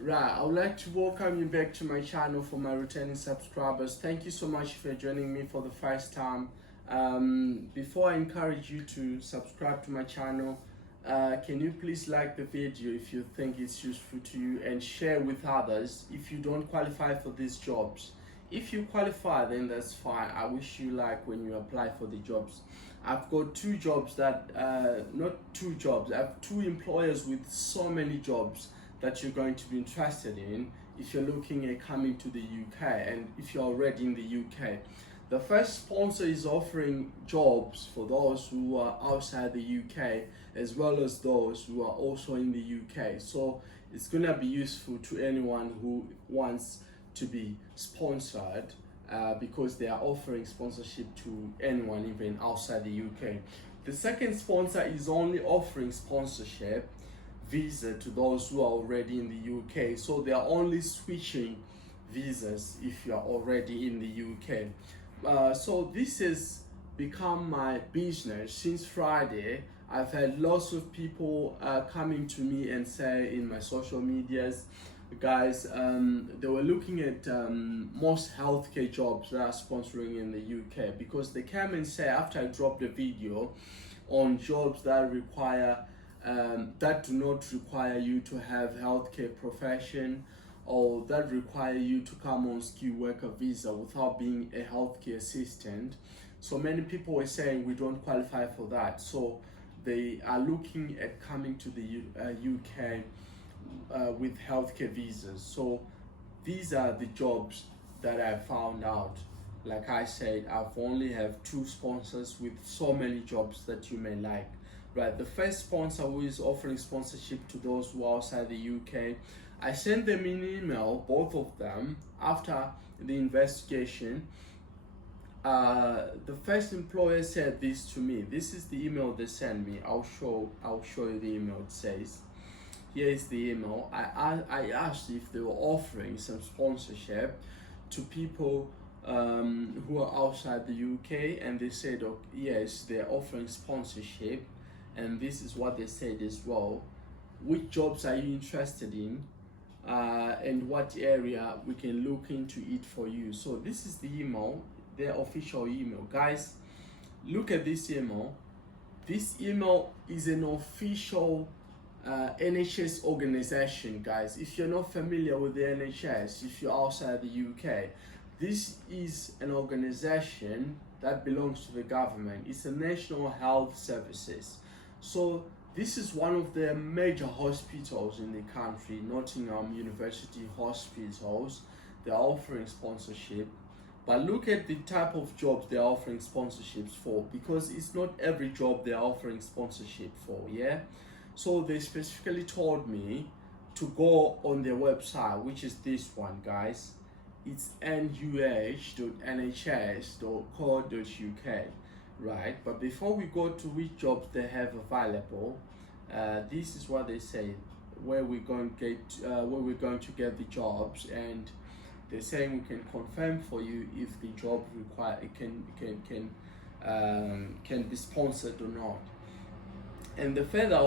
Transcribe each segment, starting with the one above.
Right, I would like to welcome you back to my channel. For my returning subscribers, thank you so much for joining me for the first time. Before I encourage you to subscribe to my channel, can you please like the video if you think it's useful to you, and share with others if you don't qualify for these jobs. If you qualify, then that's fine. I wish you luck when you apply for the jobs. I've got two jobs that, not two jobs, I have two employers with so many jobs that you're going to be interested in if you're looking at coming to the UK and if you're already in the UK. The first sponsor is offering jobs for those who are outside the UK as well as those who are also in the UK. So it's gonna be useful to anyone who wants to be sponsored, because they are offering sponsorship to anyone even outside the UK. The second sponsor is only offering sponsorship visa to those who are already in the UK. So they are only switching visas if you are already in the UK. So this has become my business since Friday. I've had lots of people coming to me and say in my social medias, guys, they were looking at most healthcare jobs that are sponsoring in the UK, because they came and say after I dropped a video on jobs that require that do not require you to have healthcare profession, or that require you to come on skilled worker visa without being a healthcare assistant. So many people were saying we don't qualify for that. So they are looking at coming to the UK with healthcare visas. So these are the jobs that I found out. Like I said, I've only have two sponsors with so many jobs that you may like. Right, the first sponsor who is offering sponsorship to those who are outside the UK, I sent them an email, both of them, after the investigation. The first employer said this to me. This is the email they sent me. I'll show you the email. It says, here is the email. I asked if they were offering some sponsorship to people who are outside the UK, and they said, oh, yes, they're offering sponsorship. And this is what they said as well. Which jobs are you interested in, and what area we can look into it for you. So this is the email, their official email. Guys, look at this email. This email is an official NHS organization, guys. If you're not familiar with the NHS, if you're outside the UK, this is an organization that belongs to the government. It's the National Health Services. So this is one of the major hospitals in the country, Nottingham University Hospitals. They're offering sponsorship. But look at the type of jobs they're offering sponsorships for, because it's not every job they're offering sponsorship for, yeah? So they specifically told me to go on their website, which is this one, guys. It's nuh.nhs.co.uk. Right, but before we go to which jobs they have available, this is what they say, where we're going to get the jobs, and they're saying we can confirm for you if the job can be sponsored or not. And the further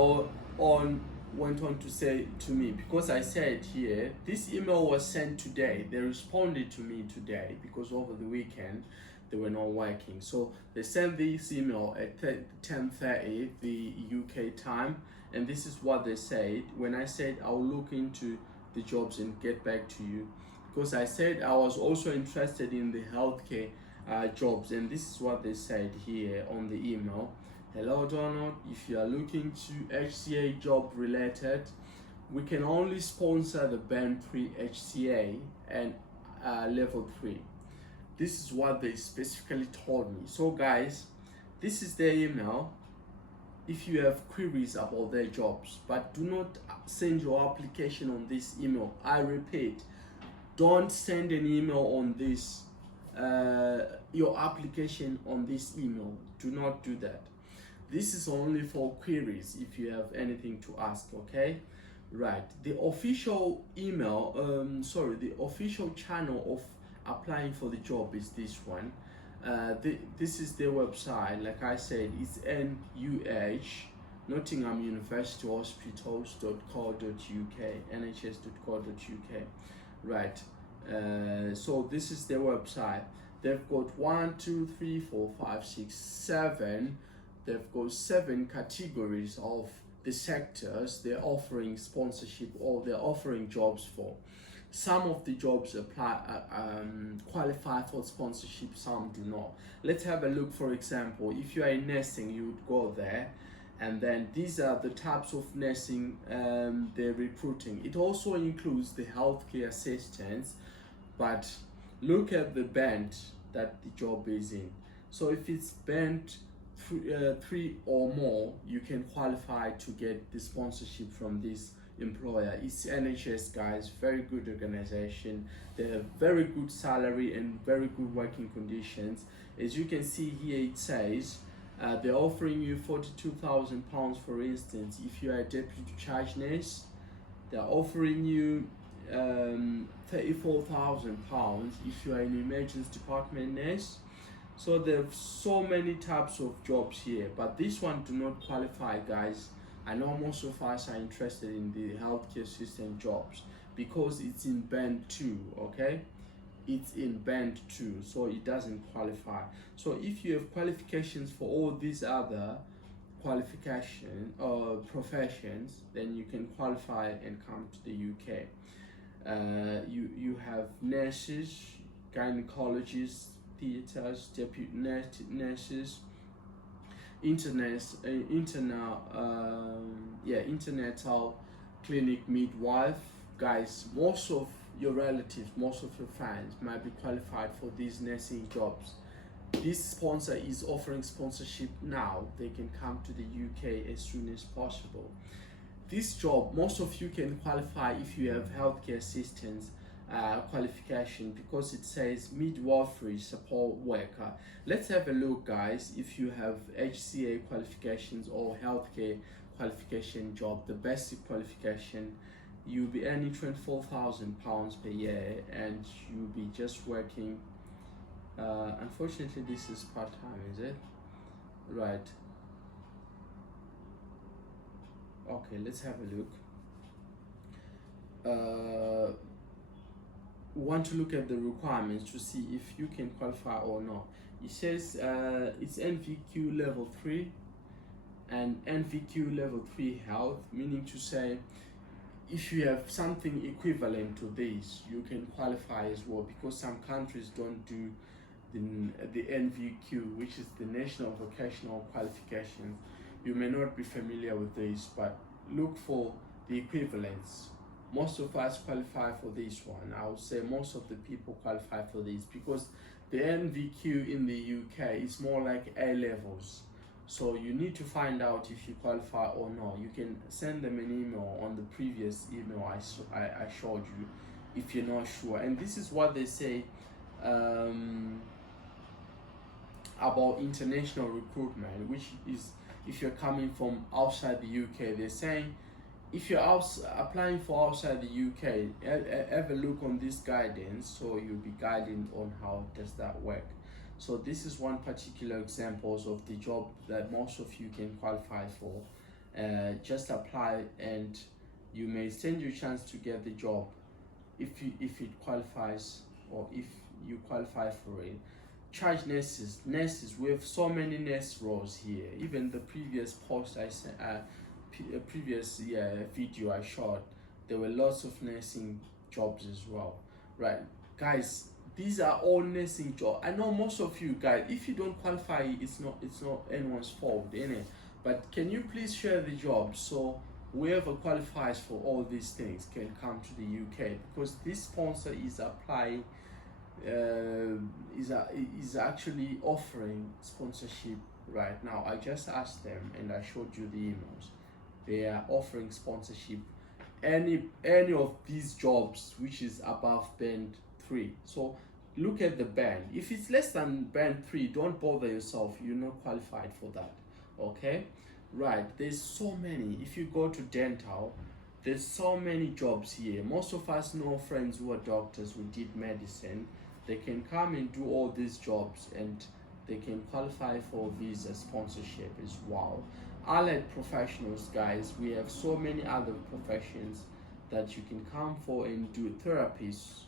on went on to say to me, because I said here, this email was sent today, they responded to me today because over the weekend they were not working. So they sent this email at 10:30 the UK time, and this is what they said. When I said I'll look into the jobs and get back to you, because I said I was also interested in the healthcare jobs, and this is what they said here on the email. Hello Donald, if you are looking to HCA job related, we can only sponsor the band 3 HCA and level 3. This is what they specifically told me. So guys, this is their email if you have queries about their jobs, but do not send your application on this email. I repeat, don't send an email on this, your application on this email. Do not do that. This is only for queries if you have anything to ask, okay? Right, the official email, the official channel of applying for the job is this one. This is their website. Like I said, it's nuh.nhs.co.uk. Nottingham University Hospitals.co.uk, nhs.co.uk. Right. So this is their website. They've got 1, 2, 3, 4, 5, 6, 7. They've got 7 categories of the sectors they're offering sponsorship or they're offering jobs for. Some of the jobs qualify for sponsorship, some do not. Let's have a look. For example, if you are in nursing, you would go there, and then these are the types of nursing they're recruiting. It also includes the healthcare assistants, but look at the band that the job is in. So if it's band 3 or more, you can qualify to get the sponsorship from this employer. It's NHS, guys, very good organization. They have very good salary and very good working conditions. As you can see here, it says they're offering you £42,000, for instance, if you are a deputy charge nurse. They're offering you £34,000 if you are an emergency department nurse. So there's so many types of jobs here, but this one do not qualify, guys. I know most of us are interested in the healthcare system jobs because it's in band 2, okay? It's in band 2, so it doesn't qualify. So if you have qualifications for all these other qualification or professions, then you can qualify and come to the UK. You have nurses, gynecologists, theaters, deputy nurses, internatal clinic midwife. Guys, most of your relatives, most of your friends might be qualified for these nursing jobs. This sponsor is offering sponsorship now. They can come to the UK as soon as possible. This job, most of you can qualify if you have healthcare assistance qualification, because it says midwifery support worker. Let's have a look, guys. If you have HCA qualifications or healthcare qualification job, the basic qualification, you'll be earning £24,000 per year, and you'll be just working. Unfortunately, this is part-time, is it? Right. Okay, let's have a look. We want to look at the requirements to see if you can qualify or not. It says it's NVQ level 3 and NVQ level 3 health, meaning to say if you have something equivalent to this, you can qualify as well, because some countries don't do the NVQ, which is the National Vocational Qualifications. You may not be familiar with this, but look for the equivalents. Most of us qualify for this one. I would say most of the people qualify for this, because the NVQ in the UK is more like A levels. So you need to find out if you qualify or not. You can send them an email on the previous email I showed you if you're not sure. And this is what they say about international recruitment, which is if you're coming from outside the UK. They're saying if you're applying for outside the UK, have a look on this guidance, so you'll be guided on how does that work. So this is one particular examples of the job that most of you can qualify for. Just apply and you may stand your chance to get the job if it qualifies, or if you qualify for it. Charge nurses, we have so many nurse roles here. Even the previous post I sent, previous video I shot, there were lots of nursing jobs as well, right? Guys, these are all nursing jobs. I know most of you guys, if you don't qualify, it's not anyone's fault, innit? But can you please share the jobs so whoever qualifies for all these things can come to the UK, because this sponsor is applying is actually offering sponsorship right now. I just asked them and I showed you the emails. They are offering sponsorship any of these jobs which is above band 3. So look at the band. If it's less than band 3, don't bother yourself, you're not qualified for that. Okay, right? There's so many. If you go to dental, there's so many jobs here. Most of us know friends who are doctors who did medicine. They can come and do all these jobs and they can qualify for visa sponsorship as well. allied professionals, guys, we have so many other professions that you can come for and do: therapists,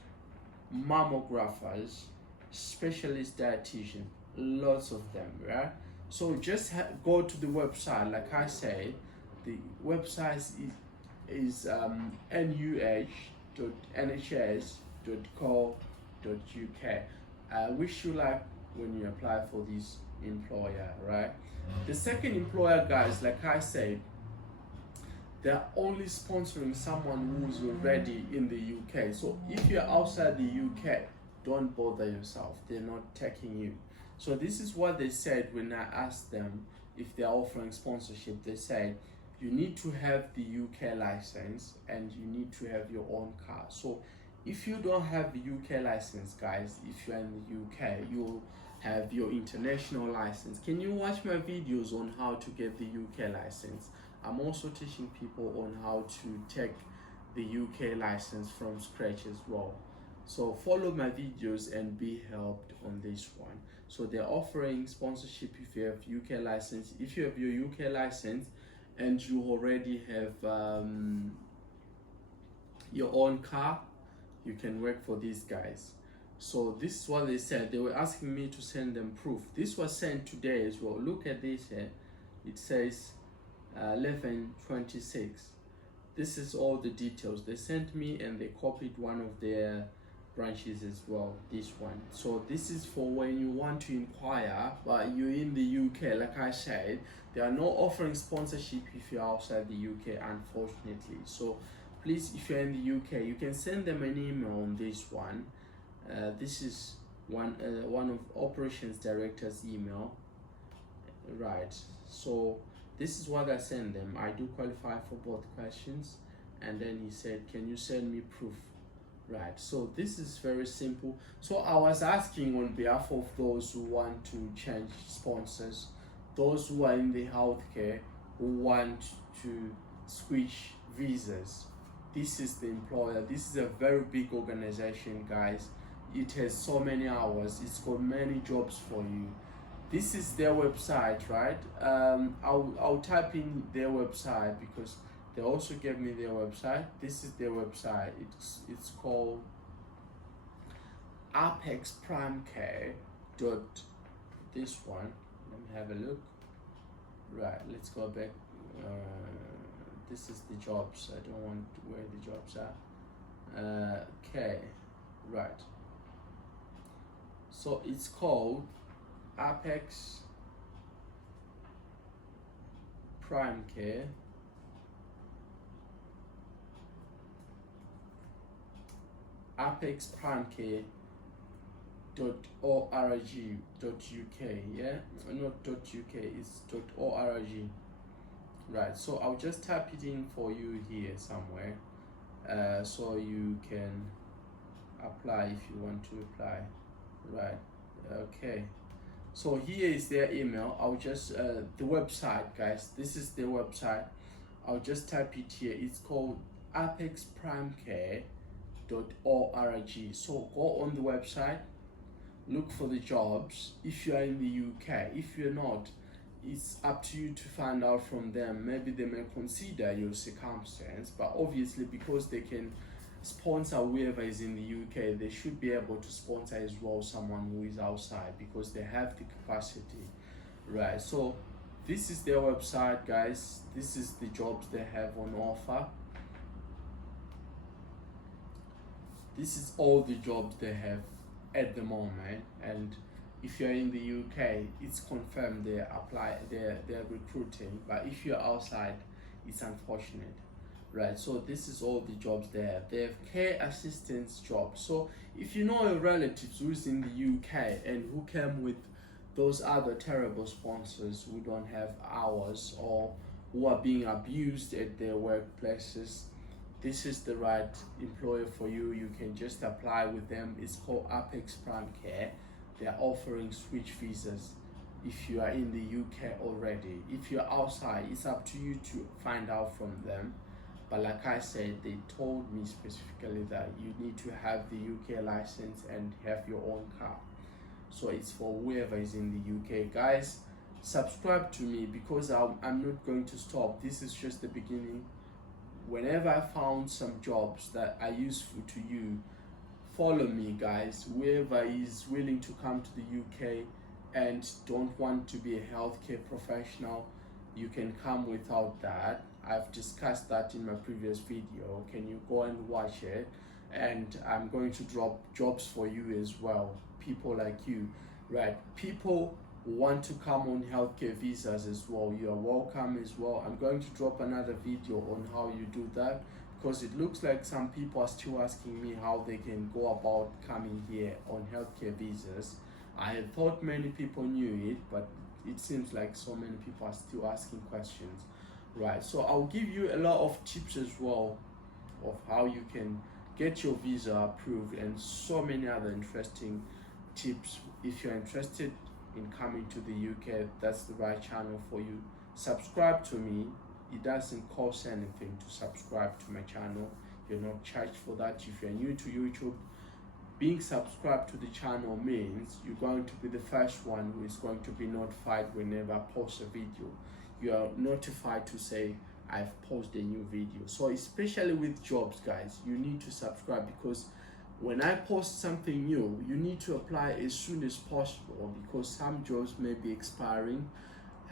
mammographers, specialist dietitian, lots of them, right? So just go to the website. Like I said, the website is nuh.nhs.co.uk. I wish you luck when you apply for this employer, right? The second employer, guys, like I said, they're only sponsoring someone who's already in the UK. So if you're outside the UK, don't bother yourself. They're not taking you. So this is what they said when I asked them if they're offering sponsorship. They said you need to have the UK license and you need to have your own car. So if you don't have the UK license, guys, if you're in the UK, you'll have your international license. Can you watch my videos on how to get the UK license? I'm also teaching people on how to take the UK license from scratch as well. So follow my videos and be helped on this one. So they're offering sponsorship if you have UK license. If you have your UK license and you already have your own car, you can work for these guys. So this is what they said. They were asking me to send them proof. This was sent today as well. Look at this here. It says 11/26. This is all the details they sent me, and they copied one of their branches as well, this one. So this is for when you want to inquire but you're in the UK. Like I said, they are not offering sponsorship if you're outside the UK, unfortunately. So please, if you're in the UK, you can send them an email on this one. This is one of operations director's email, right? So this is what I sent them. I do qualify for both questions. And then he said, can you send me proof? Right, so this is very simple. So I was asking on behalf of those who want to change sponsors, those who are in the healthcare, who want to switch visas. This is the employer. This is a very big organization, guys. It has so many hours. It's got many jobs for you. This is their website, right? I'll type in their website because they also gave me their website. This is their website. It's called Apex Prime Care. This one. Let me have a look. Right, let's go back. This is the jobs. I don't want where the jobs are. Okay, right. So it's called Apex Prime Care. apexprimecare.org.uk, yeah, not .uk, it's .org. Right, so I'll just type it in for you here somewhere, so you can apply if you want to apply. Right, okay, so here is their email. I'll just the website, guys, this is their website. I'll just type it here. It's called apexprimecare.org. So go on the website, look for the jobs if you are in the UK. If you're not, it's up to you to find out from them. Maybe they may consider your circumstance, but obviously because they can sponsor whoever is in the UK, they should be able to sponsor as well someone who is outside because they have the capacity, right? So this is their website, guys. This is the jobs they have on offer. This is all the jobs they have at the moment, and if you're in the UK, it's confirmed they're recruiting. But if you're outside, it's unfortunate, right? So this is all the jobs they have. They have care assistance jobs. So if you know your relatives who's in the UK and who came with those other terrible sponsors who don't have hours or who are being abused at their workplaces, this is the right employer for you. You can just apply with them. It's called Apex Prime Care. They're offering switch visas if you are in the UK already. If you're outside, it's up to you to find out from them. But like I said, they told me specifically that you need to have the UK license and have your own car. So it's for whoever is in the UK. Guys, subscribe to me, because I'm not going to stop. This is just the beginning. Whenever I found some jobs that are useful to you, follow me, guys. Whoever is willing to come to the UK and don't want to be a healthcare professional, you can come without that. I've discussed that in my previous video. Can you go and watch it? And I'm going to drop jobs for you as well, people like you, right? People want to come on healthcare visas as well, you are welcome as well. I'm going to drop another video on how you do that, because it looks like some people are still asking me how they can go about coming here on healthcare visas. I had thought many people knew it, but it seems like so many people are still asking questions, right? So I'll give you a lot of tips as well of how you can get your visa approved, and so many other interesting tips. If you're interested in coming to the UK, that's the right channel for you. Subscribe to me. It doesn't cost anything to subscribe to my channel. You're not charged for that. If you're new to YouTube, being subscribed to the channel means you're going to be the first one who is going to be notified whenever I post a video. You are notified to say I've posted a new video. So especially with jobs, guys, you need to subscribe, because when I post something new, you need to apply as soon as possible, because some jobs may be expiring,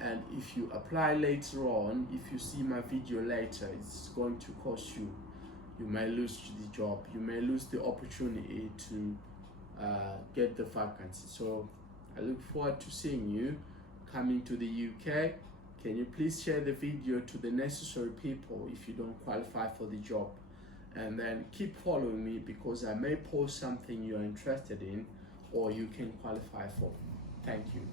and if you apply later on, if you see my video later, it's going to cost you. You may lose the job, you may lose the opportunity to get the vacancy. So I look forward to seeing you coming to the UK. Can you please share the video to the necessary people if you don't qualify for the job? And then keep following me, because I may post something you're interested in or you can qualify for. Thank you.